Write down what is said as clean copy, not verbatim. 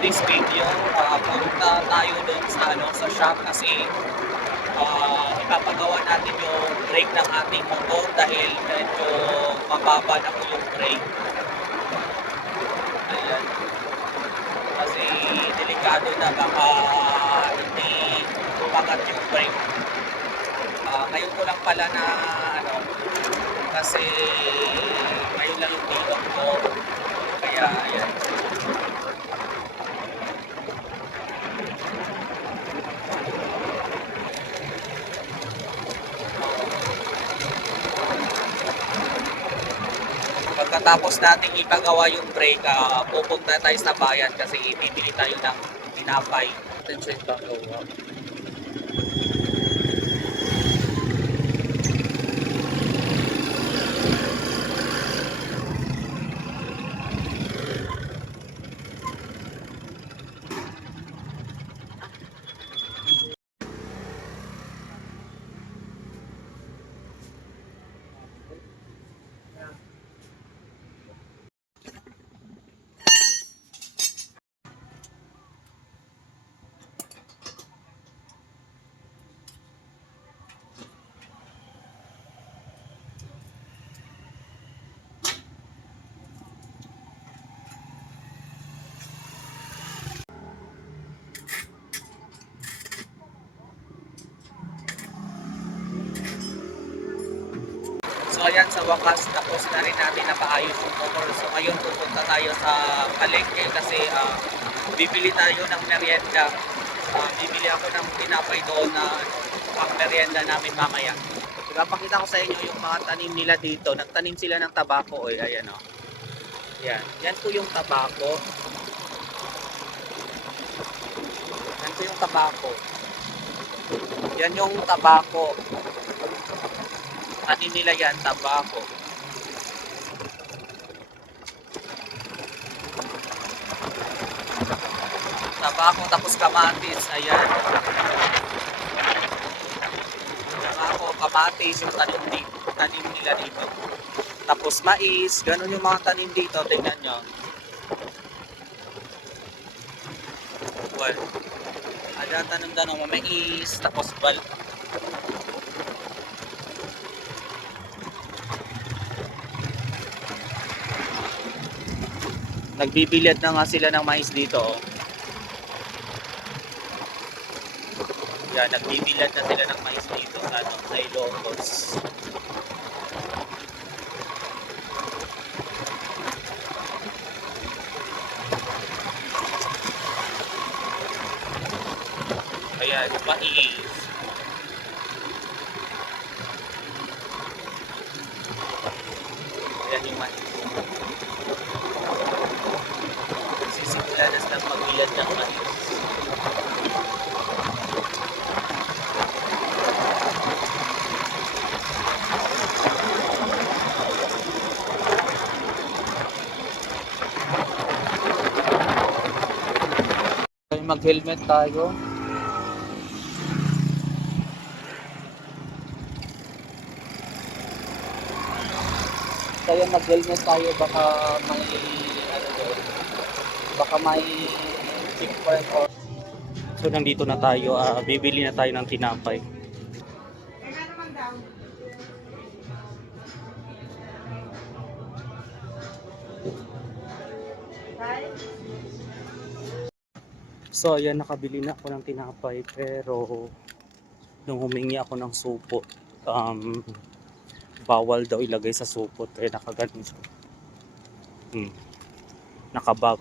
today's video, punta tayo doon sa, sa shop kasi ipapagawa natin yung brake ng ating motor dahil medyo mababa na po yung brake. Ayan. Kasi delikado na baka hindi umangat yung brake. Ngayon ko lang pala na kasi ngayon lang yung pilot ko. Kaya ayan. Pagkatapos nating ipagawa yung brake, pupunta tayo sa bayan kasi bibili tayo ng tinapay. Attention ba? So ayan, sa wakas tapos na rin natin napaayos yung motor. So ngayon pupunta tayo sa palengke kasi bibili tayo ng merienda. Bibili ako ng tinapay doon na pang merienda namin mamaya. Ipapakita ko sa inyo yung mga tanim nila dito. Nagtanim sila ng tabako. Ayan o. Yan. Yan po yung tabako. Yan po yung tabako. Yan yung tabako. Tanim nila yan, tabako. Tabako tapos kamatis. Ayan. Tabako, kamatis yung tanim nila dito. Tapos mais, ganun yung mga tanim dito. Tingnan nyo. Well, ada tanong-tanong mo mais, tapos nagbibilad na nga sila ng mais dito. Yan, nagbibilad na sila ng mais dito sa Ilocos. Kaya mais. Ayan yung mais. Sisimula na silang magbilad ng mais. Mag-helmet tayo. Kaya mag-helmet tayo baka may checkpoint or so nandito na tayo, bibili na tayo ng tinapay. So ayan, nakabili na ako ng tinapay pero nung humingi ako ng supot, bawal daw ilagay sa supot kaya nakaganon siya. Nakabag.